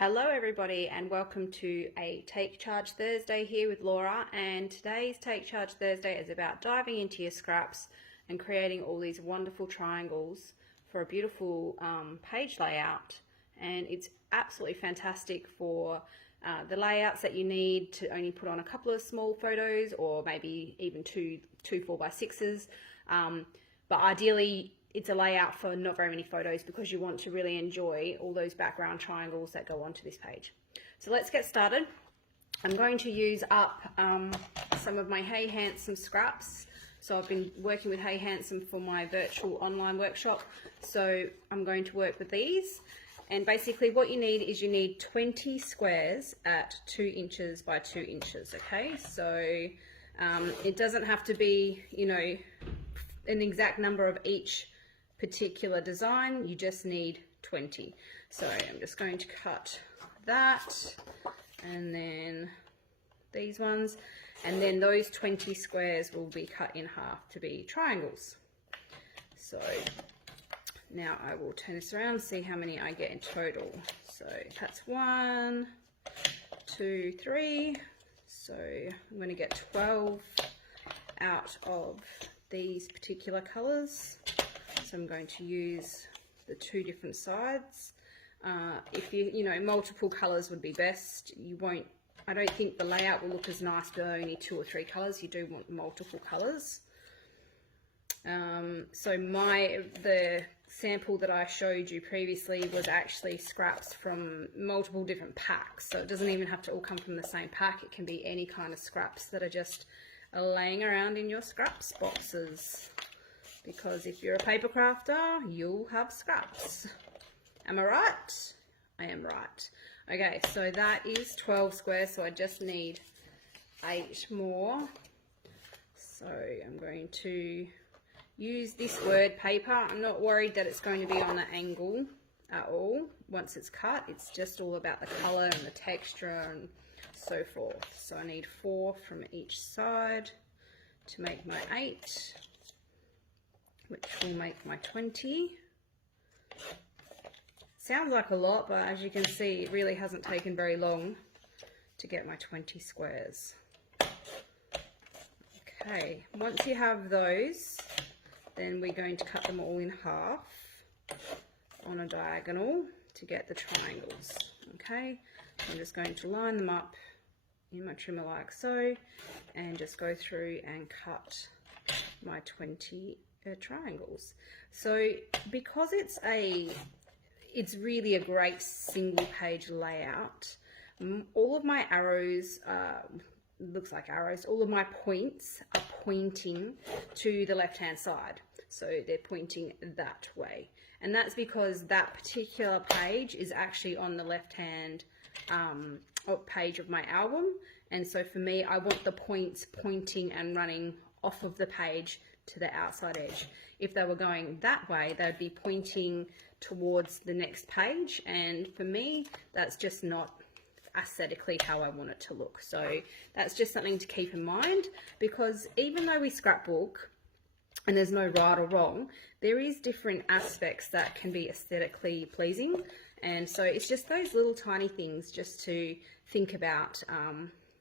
Hello everybody and welcome to a Take Charge Thursday here with Laura, and today's Take Charge Thursday is about diving into your scraps and creating all these wonderful triangles for a beautiful page layout. And it's absolutely fantastic for the layouts that you need to only put on a couple of small photos, or maybe even two 4x6s, but ideally it's a layout for not very many photos because you want to really enjoy all those background triangles that go onto this page. So let's get started. I'm going to use up some of my Hey Handsome scraps. So I've been working with Hey Handsome for my virtual online workshop. So I'm going to work with these. And basically what you need is 20 squares at 2 inches by 2 inches, okay? So it doesn't have to be, an exact number of each particular design. You just need 20. So I'm just going to cut that, and then these ones, and then those 20 squares will be cut in half to be triangles. So now I will turn this around and see how many I get in total. So that's 1, 2, 3. So I'm going to get 12 out of these particular colors. So I'm going to use the 2 different sides. If multiple colors would be best. I don't think the layout will look as nice with only 2 or 3 colors. You do want multiple colors. So the sample that I showed you previously was actually scraps from multiple different packs. So it doesn't even have to all come from the same pack. It can be any kind of scraps that are just laying around in your scraps boxes, because if you're a paper crafter, you'll have scraps. Am I right? I am right. Okay, so that is 12 squares, so I just need 8 more. So I'm going to use this word paper. I'm not worried that it's going to be on an angle at all. Once it's cut, it's just all about the color and the texture and so forth. So I need 4 from each side to make my 8, which will make my 20. Sounds like a lot, but as you can see, it really hasn't taken very long to get my 20 squares. Okay, once you have those, then we're going to cut them all in half on a diagonal to get the triangles. Okay, I'm just going to line them up in my trimmer like so, and just go through and cut my 20 triangles. So because it's really a great single page layout, all of my arrows, looks like arrows, all of my points are pointing to the left hand side. So they're pointing that way, and that's because that particular page is actually on the left hand page of my album. And so for me, I want the points pointing and running off of the page to the outside edge. If they were going that way, they'd be pointing towards the next page, and for me, that's just not aesthetically how I want it to look. So that's just something to keep in mind, because even though we scrapbook and there's no right or wrong, there is different aspects that can be aesthetically pleasing. And so it's just those little tiny things just to think about,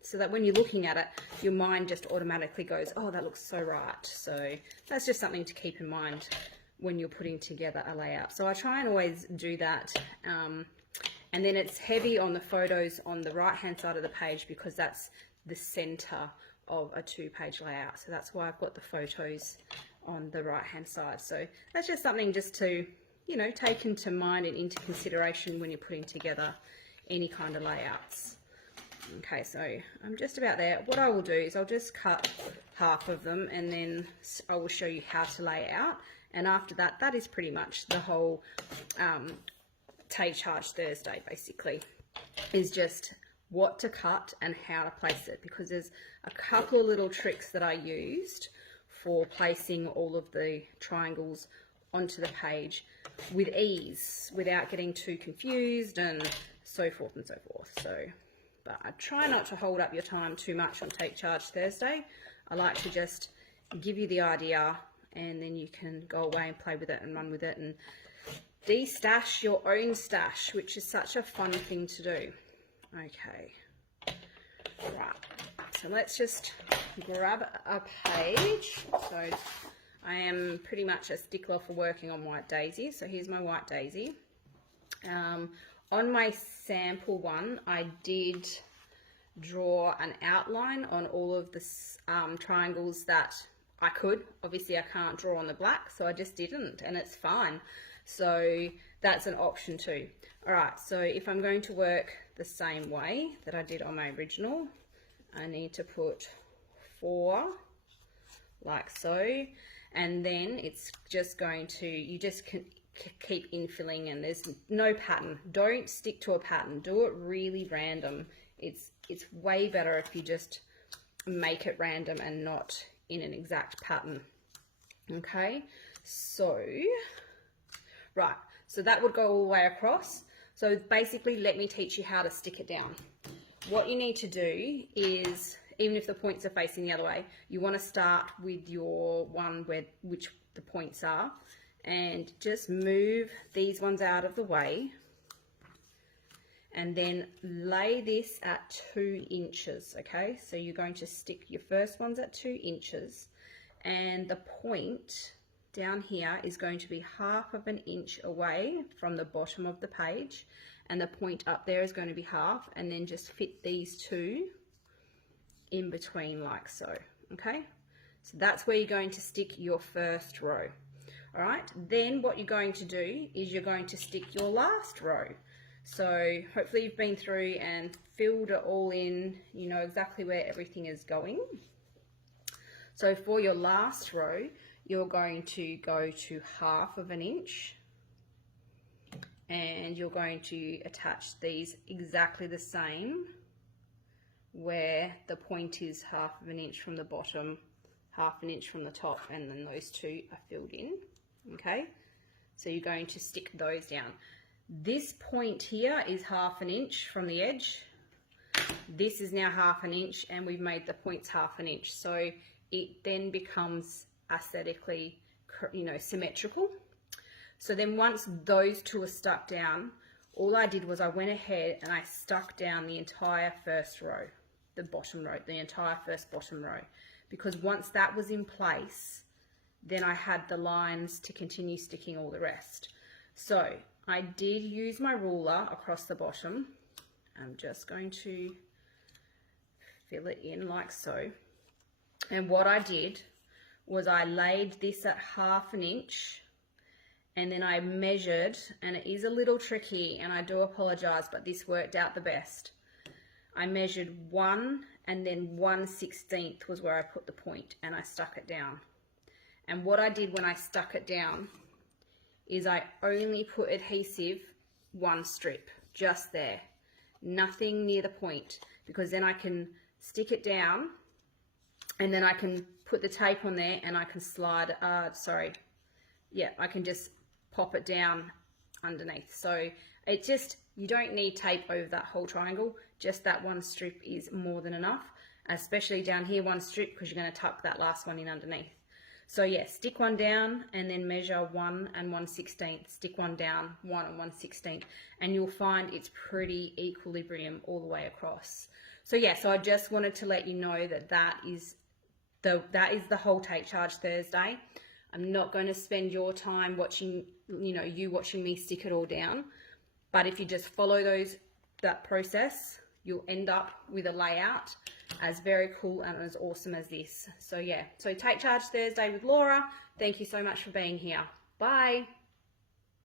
so that when you're looking at it, your mind just automatically goes, oh, that looks so right. So that's just something to keep in mind when you're putting together a layout. So I try and always do that. And then it's heavy on the photos on the right hand side of the page, because that's the center of a 2-page layout. So that's why I've got the photos on the right hand side. So that's just something just to, take into mind and into consideration when you're putting together any kind of layouts. Okay, so I'm just about there. What I will do is I'll just cut half of them, and then I will show you how to lay out. And after that, that is pretty much the whole Take Charge Thursday, basically, is just what to cut and how to place it, because there's a couple of little tricks that I used for placing all of the triangles onto the page with ease without getting too confused and so forth and so forth. So, but I try not to hold up your time too much on Take Charge Thursday. I like to just give you the idea, and then you can go away and play with it and run with it and de-stash your own stash, which is such a fun thing to do. Okay, right, so let's just grab a page. So I am pretty much a stickler for working on white daisy, so here's my white daisy. On my sample one, I did draw an outline on all of the triangles that I could. Obviously I can't draw on the black, so I just didn't, and it's fine. So that's an option too. All right, so if I'm going to work the same way that I did on my original, I need to put 4 like so, and then it's just going to, you just can keep infilling, and there's no pattern. Don't stick to a pattern. Do it really random. It's way better if you just make it random and not in an exact pattern. Okay, so right, so that would go all the way across. So basically, let me teach you how to stick it down. What you need to do is, even if the points are facing the other way, you want to start with your one which the points are, and just move these ones out of the way, and then lay this at 2 inches. Okay, so you're going to stick your first ones at 2 inches, and the point down here is going to be 1/2 an inch away from the bottom of the page, and the point up there is going to be 1/2, and then just fit these 2 in between like so. Okay, so that's where you're going to stick your first row. All right, then what you're going to do is you're going to stick your last row. So hopefully you've been through and filled it all in, you know exactly where everything is going. So for your last row, you're going to go to 1/2 an inch, and you're going to attach these exactly the same, where the point is 1/2 an inch from the bottom, 1/2 an inch from the top, and then those 2 are filled in. Okay, so you're going to stick those down. This point here is 1/2 an inch from the edge. This is now 1/2 an inch, and we've made the points 1/2 an inch. So it then becomes aesthetically, you know, symmetrical. So then once those 2 are stuck down, all I did was I went ahead and I stuck down the entire first row, the bottom row, the entire first bottom row, because once that was in place, then I had the lines to continue sticking all the rest. So I did use my ruler across the bottom. I'm just going to fill it in like so. And what I did was I laid this at 1/2 an inch, and then I measured, and it is a little tricky, and I do apologize, but this worked out the best. I measured 1, and then 1/16 was where I put the point, and I stuck it down. And what I did when I stuck it down is I only put adhesive 1 strip, just there, nothing near the point, because then I can stick it down, and then I can put the tape on there, and I can slide, I can just pop it down underneath. So it just, you don't need tape over that whole triangle, just that 1 strip is more than enough, especially down here 1 strip, because you're going to tuck that last one in underneath. So yeah, stick 1 down and then measure 1 and 1/16, stick 1 down, 1 and 1/16, and you'll find it's pretty equilibrium all the way across. So yeah, so I just wanted to let you know that that is the whole Take Charge Thursday. I'm not going to spend your time watching, you watching me stick it all down, but if you just follow that process, you'll end up with a layout as very cool and as awesome as this. So yeah, so Take Charge Thursday with Laura. Thank you so much for being here. Bye.